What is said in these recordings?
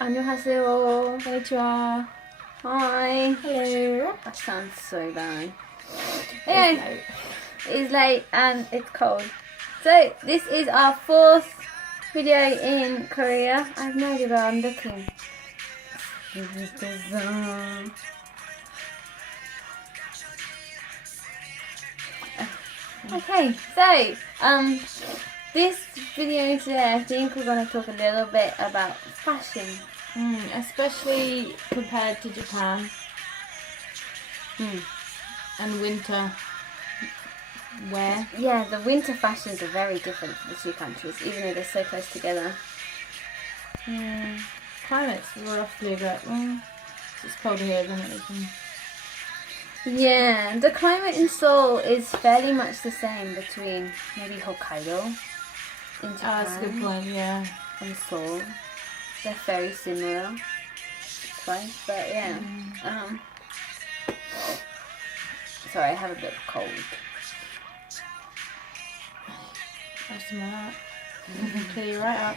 안녕하세요. Konnichiwa. Hi. Hello. That sounds so bad. Anyway, it's late and it's cold. So this is our 4th video in Korea. I have no idea where I'm looking. Okay, so this video today I think we're going to talk a little bit about fashion. Especially compared to Japan and winter wear. Yeah, the winter fashions are very different for the two countries, even though they're so close together. Climate's roughly about, it's colder here than anything. Yeah, the climate in Seoul is fairly much the same between maybe Hokkaido in Japan That's a good point, yeah. and Seoul. They're very similar. Twice, but yeah. Sorry, I have a bit of cold. Have some of that. Clear you right up.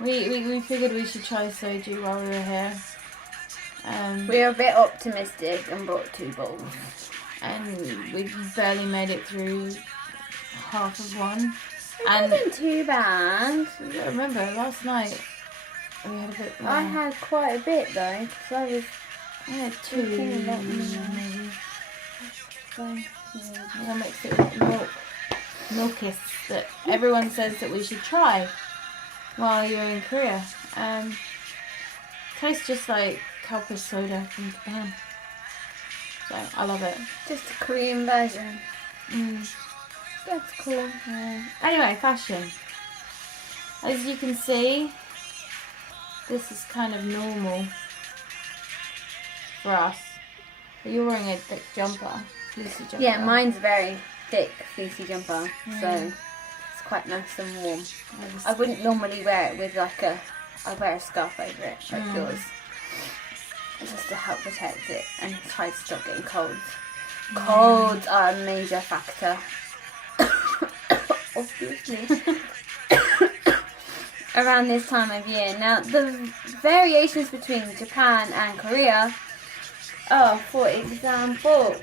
We figured we should try soju while we were here. We were a bit optimistic and bought 2 bowls. And we barely made it through half of one. It wasn't too bad. I remember last night we had a bit more. I had quite a bit though, because I had 2 drinking a lot more. maybe. So, I mixed it with milkis that everyone says that we should try while you're in Korea. Tastes just like Kalpa soda from Japan. So I love it. just a Korean version. That's cool. Anyway, fashion. As you can see, this is kind of normal for us. But you're wearing a thick jumper, fleecy jumper. Yeah, mine's very thick, fleecy jumper, so it's quite nice and warm. I wouldn't normally wear it with I wear a scarf over it, like yours, just to help protect it and try to stop getting colds. Colds are a major factor, obviously, around this time of year. Now, the variations between Japan and Korea are, for example,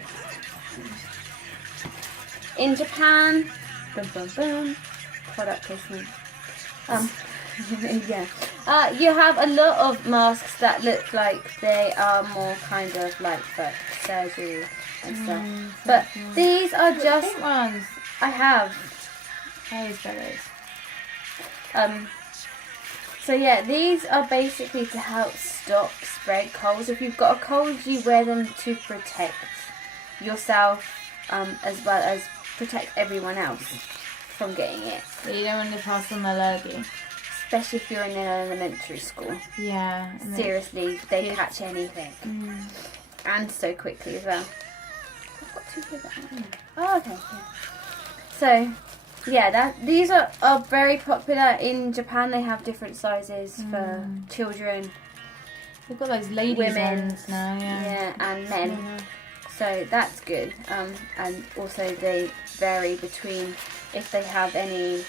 in Japan, product placement. Yeah. You have a lot of masks that look like they are more kind of like for surgery and stuff. But these are just Pink ones. I have. Those feathers. So yeah, these are basically to help stop spread colds. If you've got a cold, you wear them to protect yourself, as well as protect everyone else from getting it. So you don't want to pass on the allergy. Especially if you're in an elementary school. Yeah. Seriously, they catch anything. And so quickly as well. I've got 2 here. Oh, okay. Yeah. So, yeah, these are very popular in Japan. They have different sizes for children. We've got those ladies ones now, Yeah, and men. So that's good. And also they vary between if they have any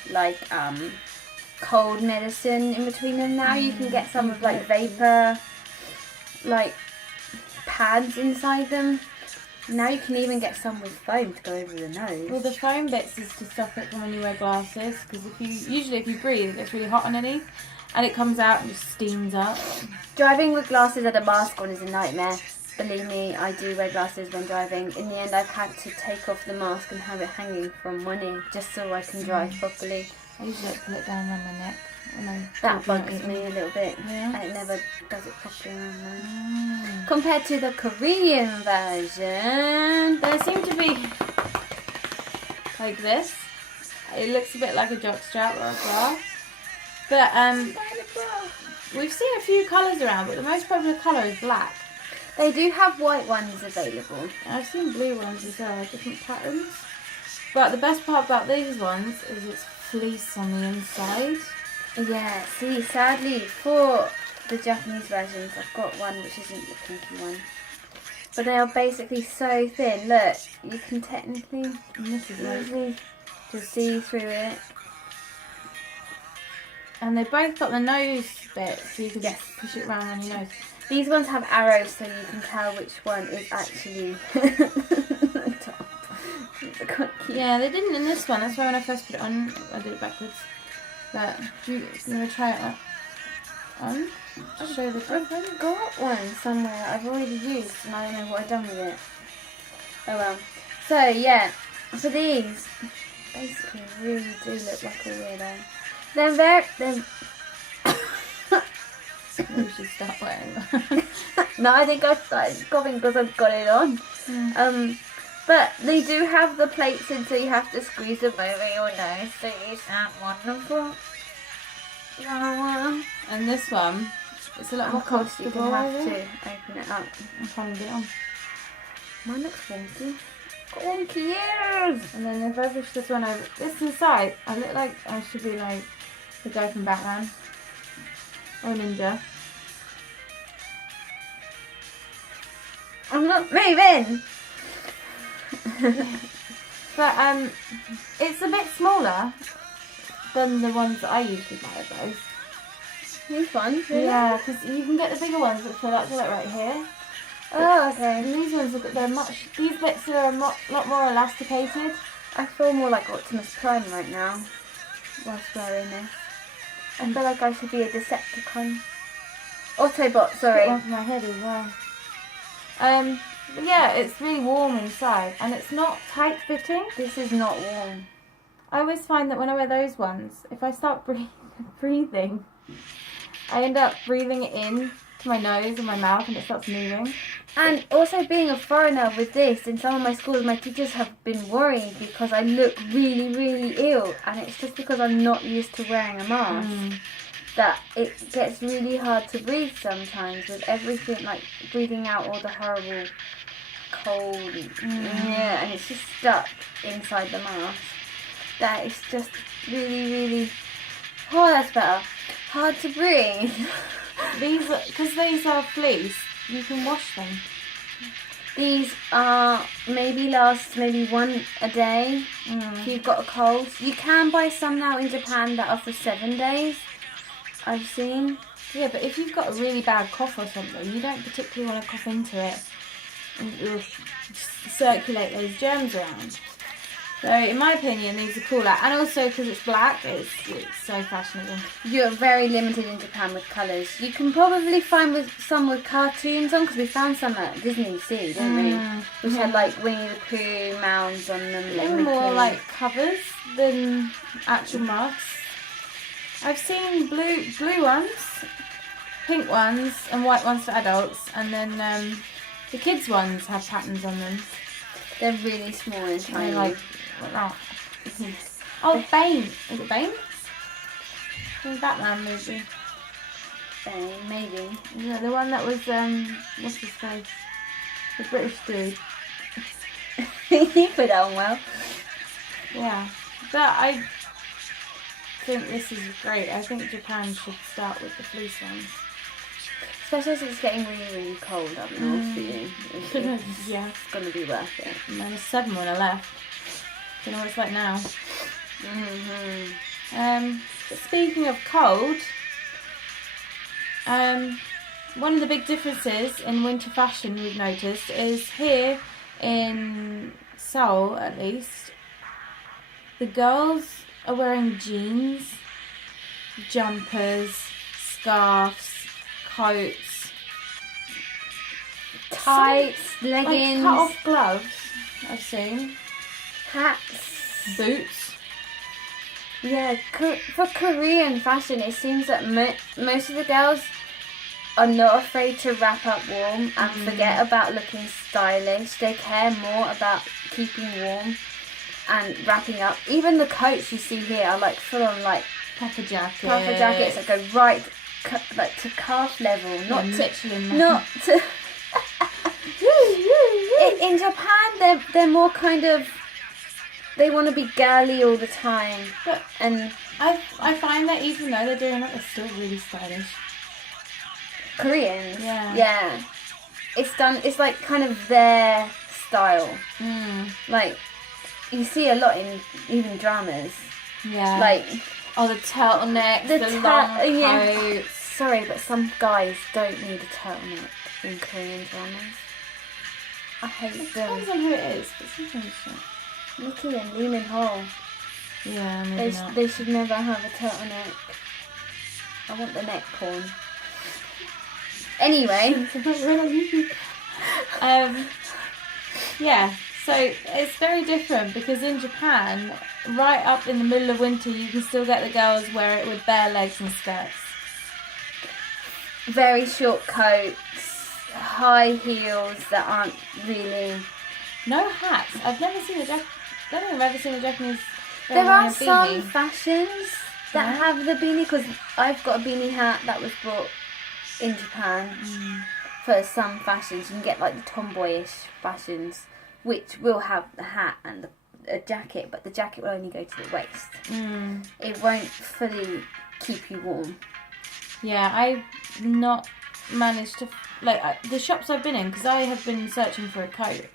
cold medicine in between them. Now you can get some with vapor pads inside them. Now you can even get some with foam to go over the nose. Well, the foam bits is to stop it from when you wear glasses, because if you breathe, it gets really hot underneath, and it comes out and just steams up. Driving with glasses and a mask on is a nightmare. Believe me, I do wear glasses when driving. In the end, I've had to take off the mask and have it hanging from one ear just so I can drive properly. I usually pull it down around my neck. That bugs me a little bit. Yeah. It never does it properly around there. Compared to the Korean version, They seem to be like this. It looks a bit like a jockstrap or a bra. But we've seen a few colours around, but the most popular colour is black. they do have white ones available. I've seen blue ones as well, different patterns. But the best part about these ones is it's fleece on the inside. Yeah, see, sadly, for the Japanese versions, I've got one which isn't the pinky one. But they are basically so thin. Look, you can technically And this is like easily just see through it. And they both got the nose bit, so you can Yes. push it around on your nose. These ones have arrows, so you can tell which one is actually the top. It's quite cute. Yeah, they didn't in this one. That's why when I first put it on, I did it backwards. But do you want to try it on? To show the difference. I've got one somewhere I've already used, and I don't know what I've done with it. Oh well. So yeah, so these basically really do look like a weirdo. They're We should start wearing them. no, I think I've started coughing because I've got it on. But they do have the plates in, so you have to squeeze them over your nose, so you sound wonderful. And this one, it's a lot more Of course, you comfortable. can have to open it up. I'm trying to get it on. Mine looks wonky. Got wonky ears! And then if I push this one over, this inside, I look like I should be like the guy from Batman. Or Ninja. I'm not moving! But it's a bit smaller than the ones that I usually buy those. These ones, really? Yeah, because you can get the bigger ones that fill up to like right here. Oh, okay. And these ones, these bits are a lot more elasticated. I feel more like Optimus Prime right now, whilst wearing this. I feel like I should be a Decepticon. Autobot, sorry. Got one for my head as well. But yeah, it's really warm inside, and it's not tight fitting. This is not warm. I always find that when I wear those ones, if I start breathing, I end up breathing it in to my nose and my mouth, and it starts moving. And also being a foreigner with this, in some of my schools, my teachers have been worried because I look really, really ill. And it's just because I'm not used to wearing a mask. That it gets really hard to breathe sometimes with everything, like breathing out all the horrible cold. Yeah, and it's just stuck inside the mask. That it's just really, really, oh, that's better. Hard to breathe. Because these are fleece, you can wash them. These are last one a day if you've got a cold. You can buy some now in Japan that are for 7 days, I've seen. Yeah, but if you've got a really bad cough or something, you don't particularly want to cough into it and it'll circulate those germs around. So, in my opinion, these are cooler. And also, because it's black, it's so fashionable. You're very limited in Japan with colours. You can probably find some with cartoons on, because we found some at Disney Sea, didn't we? Which had like Winnie the Pooh mounds on them. They're more like covers than actual masks. I've seen blue ones, pink ones, and white ones for adults, and then the kids' ones have patterns on them. They're really small and tiny. They're like that. Oh, Bane. Is it Bane? The Batman movie. Bane, maybe. Yeah, the one that was what's his face? The British dude. You put that on well. Yeah, but I think this is great. I think Japan should start with the fleece ones. Especially as it's getting really, really cold up north for you. Yeah. It's going to be worth it. And there's 7 when I left. Don't know what it's like now. But speaking of cold, one of the big differences in winter fashion we've noticed is here in Seoul, at least, the girls are wearing jeans, jumpers, scarves, coats, Tights, leggings, like cut-off gloves, I've seen, hats, boots. Yeah, for Korean fashion, it seems that most of the girls are not afraid to wrap up warm and forget about looking stylish. They care more about keeping warm and wrapping up. Even the coats you see here are like full on like Puffer jackets that go right like to calf level, not to Michelin not to. In Japan, they're more kind of. They want to be girly all the time, and I find that even though they're doing that, they're still really stylish. Koreans, yeah. It's like kind of their style. Like you see a lot in even dramas. Yeah. Like Oh, the turtleneck, the long coats. Sorry, but some guys don't need a turtleneck in Korean dramas. I hate them. Depends on who it is, but sometimes Nikki and Lee Min Ho. Yeah, maybe not. They should never have a turtleneck. I want the neck porn. Anyway. Yeah, so it's very different because in Japan, right up in the middle of winter, you can still get the girls wear it with bare legs and skirts. Very short coats, high heels that aren't really... No hats. I've never seen a Japanese... I don't think I've ever seen a Japanese... There are some fashions that have the beanie, because I've got a beanie hat that was bought in Japan for some fashions. You can get like the tomboyish fashions, which will have the hat and a jacket, but the jacket will only go to the waist. It won't fully keep you warm. Yeah, I've not managed to... Like, the shops I've been in, because I have been searching for a coat,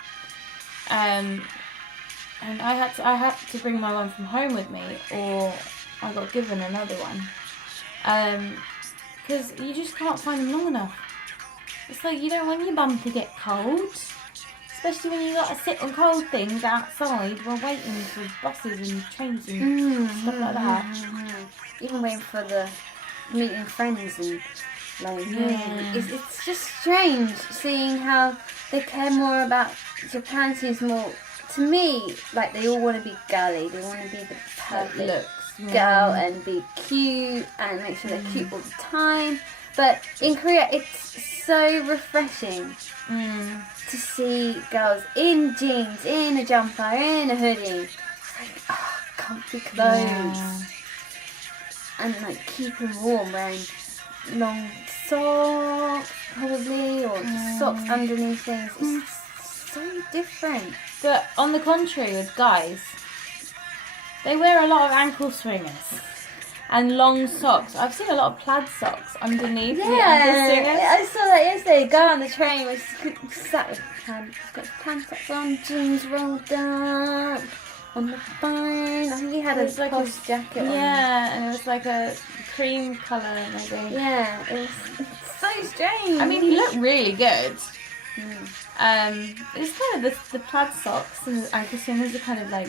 and I had to bring my one from home with me, or I got given another one. Because you just can't find them long enough. It's like you don't want your bum to get cold, especially when you got to sit on cold things outside while waiting for buses and trains and stuff like that. Even waiting for the meeting friends and like it's just strange seeing how they care more about... Japan seems more, to me, like they all want to be girly. They want to be the perfect girl and be cute and make sure they're cute all the time. But in Korea, it's so refreshing to see girls in jeans, in a jumper, in a hoodie. It's like, comfy clothes. And like keeping warm, wearing long socks probably, or socks underneath things. It's so different. But on the contrary, with guys, they wear a lot of ankle swingers and long socks. I've seen a lot of plaid socks underneath the ankle swingers. I saw that yesterday. A guy on the train was sat with got pants on, jeans rolled up, on the phone. I think he had a like post jacket on. Yeah, and it was like a cream colour maybe. Yeah, it's so strange. I mean, he looked really good. It's kind of the plaid socks and the ankle swingers are kind of like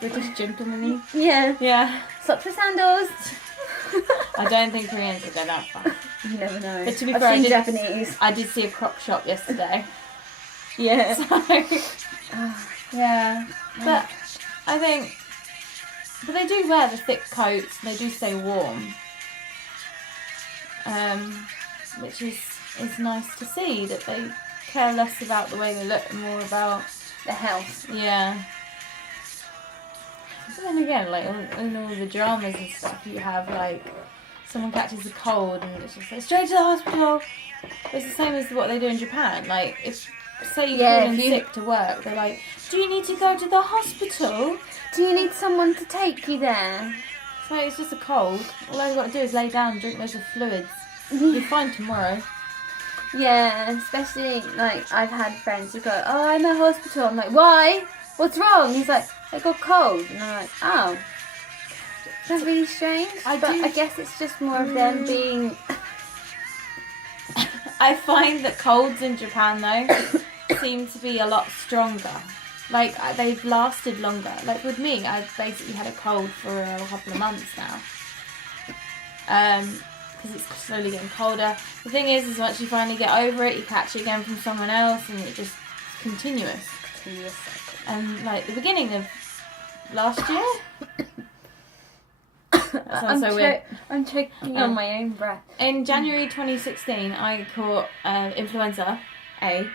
British gentlemen-y. Yeah. Socks with sandals. I don't think Koreans would go that far. You never know. But to be I've fair, seen Japanese. I did see a crop shop yesterday. Yeah. So, yeah. But I think... But they do wear the thick coats and they do stay warm. Which is nice to see, that they care less about the way they look and more about the health. Yeah. But then again, like in all the dramas and stuff, you have like someone catches a cold and it's just like straight to the hospital. It's the same as what they do in Japan. Like if say you call in sick to work, they're like, do you need to go to the hospital? Do you need someone to take you there? So it's just a cold. All I've got to do is lay down and drink loads of fluids. You'll be fine tomorrow. Yeah, especially like I've had friends who go, oh, I'm in a hospital. I'm like, why? What's wrong? He's like, I got cold. And I'm like, oh, that's really strange. I guess it's just more of them being... I find that colds in Japan though seem to be a lot stronger. Like they've lasted longer. Like with me, I've basically had a cold for a couple of months now. Because it's slowly getting colder. The thing is once you finally get over it, you catch it again from someone else, and it just continuous. And like the beginning of last year. That sounds so weird. I'm choking on my own breath. In January 2016, I caught influenza A.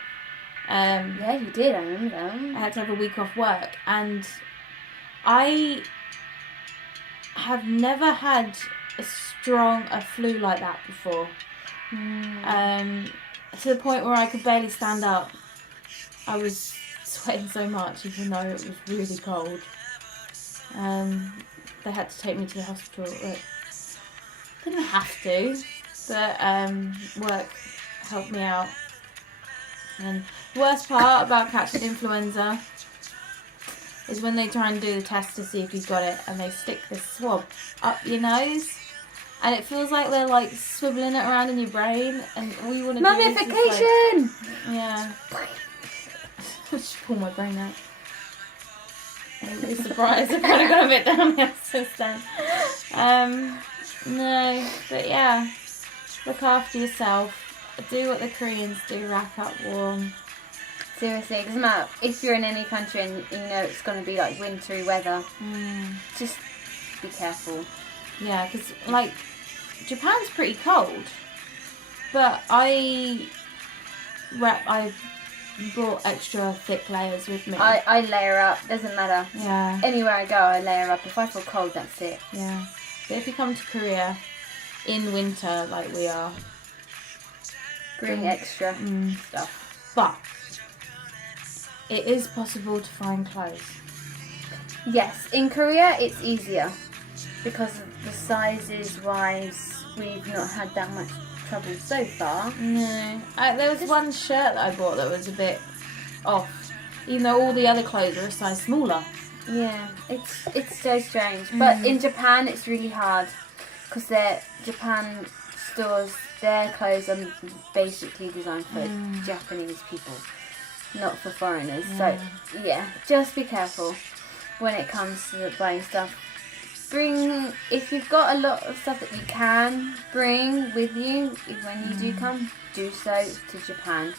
Yeah, you did. I remember that. I had to have a week off work, and I have never had a flu like that before. To the point where I could barely stand up. I was sweating so much, even though it was really cold. They had to take me to the hospital. Like, didn't have to, but work helped me out. And the worst part about catching influenza is when they try and do the test to see if you've got it, and they stick this swab up your nose, and it feels like they're like swiveling it around in your brain, and all you want to do is just, Mummification! yeah. Just pull my brain out. I'm really surprised. I've kind of got a bit down here since then. No, but yeah, look after yourself. Do what the Koreans do, wrap up warm. Seriously, it doesn't matter if you're in any country and you know it's going to be like wintry weather. Just be careful. Yeah, because like Japan's pretty cold, but I brought extra thick layers with me. I layer up, doesn't matter. Yeah. Anywhere I go, I layer up. If I feel cold, that's it. Yeah. But if you come to Korea in winter, like we are, bring extra stuff. But it is possible to find clothes. Yes, in Korea it's easier because the sizes wise, we've not had that much trouble so far. No, there was one shirt that I bought that was a bit off, even though all the other clothes are a size smaller. Yeah, it's so strange. But in Japan, it's really hard because Japan stores, their clothes are basically designed for Japanese people, not for foreigners. So yeah, just be careful when it comes to buying stuff. If you've got a lot of stuff that you can bring with you when you do come, do so to Japan.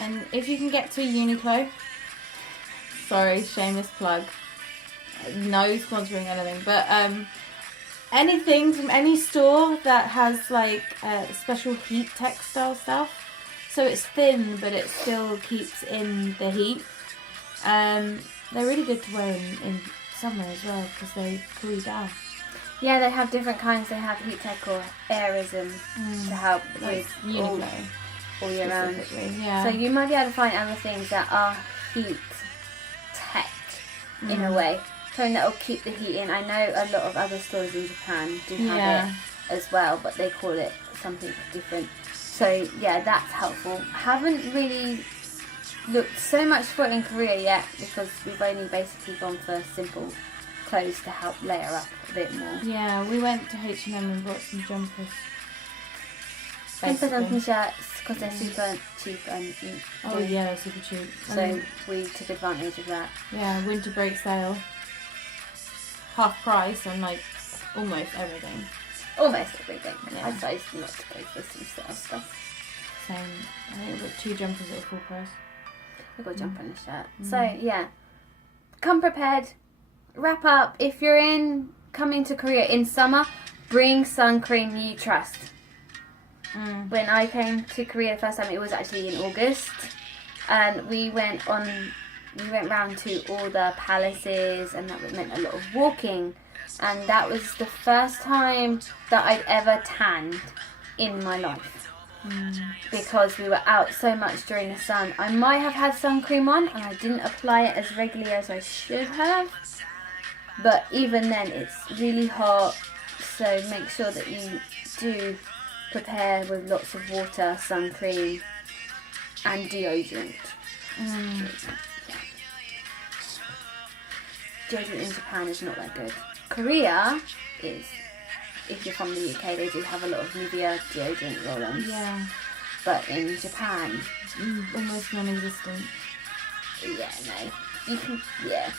And if you can get to a Uniqlo, sorry, shameless plug, no sponsoring anything, but anything from any store that has like special heat textile stuff, so it's thin but it still keeps in the heat. They're really good to wear in summer as well because they cool you down. Yeah, they have different kinds. They have heat tech or airism to help with Uniqlo all year round. Yeah. So you might be able to find other things that are heat tech in a way. Something that will keep the heat in. I know a lot of other stores in Japan do have it as well, but they call it something different. So yeah, that's helpful. Haven't really looked so much for it in Korea yet because we've only basically gone for simple clothes to help layer up a bit more. Yeah, we went to H&M and bought some jumpers. Jumpers and t-shirts because they're super cheap and oh yeah, they're super cheap. So we took advantage of that. Yeah, winter break sale. Half price on like almost everything. Almost everything. Yeah. I decided not to go for some sale stuff. Same. I think we got 2 jumpers at full price. I got a jumper and a shirt. So yeah, come prepared. Wrap up. If you're coming to Korea in summer, bring sun cream you trust. When I came to Korea the first time, it was actually in August, and we went round to all the palaces, and that meant a lot of walking, and that was the first time that I'd ever tanned in my life. Because we were out so much during the sun. I might have had sun cream on and I didn't apply it as regularly as I should have, but even then it's really hot, so make sure that you do prepare with lots of water, sun cream and deodorant. Deodorant in Japan is not that good. Korea is, if you're from the UK, they do have a lot of Nivea deodorant roll-ons. Yeah. But in Japan, almost non-existent. Yeah, no. You can, yeah.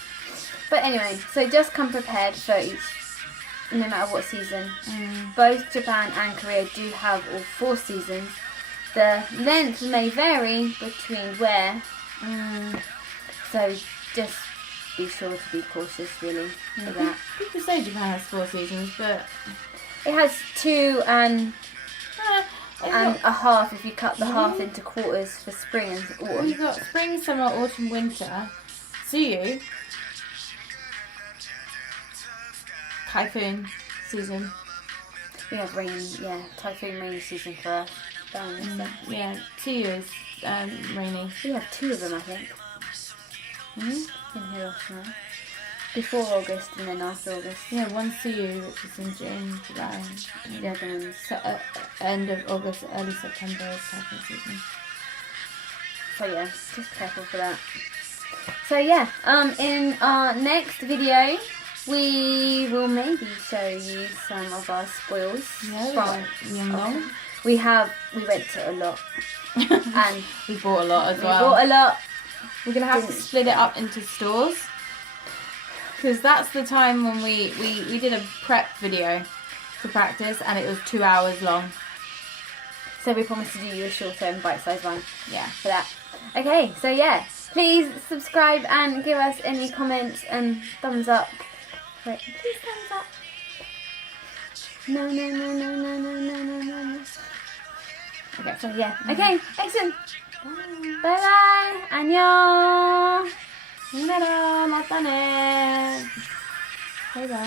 But anyway, so just come prepared for each, no matter what season. Both Japan and Korea do have all 4 seasons. The length may vary between wear. So just be sure to be cautious, really, for that. People say Japan has 4 seasons, but it has 2 and a half if you cut the half into quarters for spring and autumn. Well, you've got spring, summer, autumn, winter. See you. Typhoon season. We have rain, typhoon rainy season for us. Yeah, 2 years rainy. We have 2 of them, I think. In Hiroshima. Before August and then after August. Yeah, one's CU, which is in June, July. The other one's end of August, early September is typhoon season. So yeah, just careful for that. So yeah, in our next video, we will maybe show you some of our spoils from Yum Yum. We went to a lot. And we bought a lot as well. We bought a lot. We're going to have to split it up into stores. Because that's the time when we did a prep video to practice, and it was 2 hours long. So we promised to do you a shorter and bite-sized one. Yeah. For that. Okay, so yeah. Please subscribe and give us any comments and thumbs up. Wait, please thumbs up. No. Okay, so yeah. Okay, excellent. Bye bye. 안녕. 힘내라, 맞다네. 바이바이.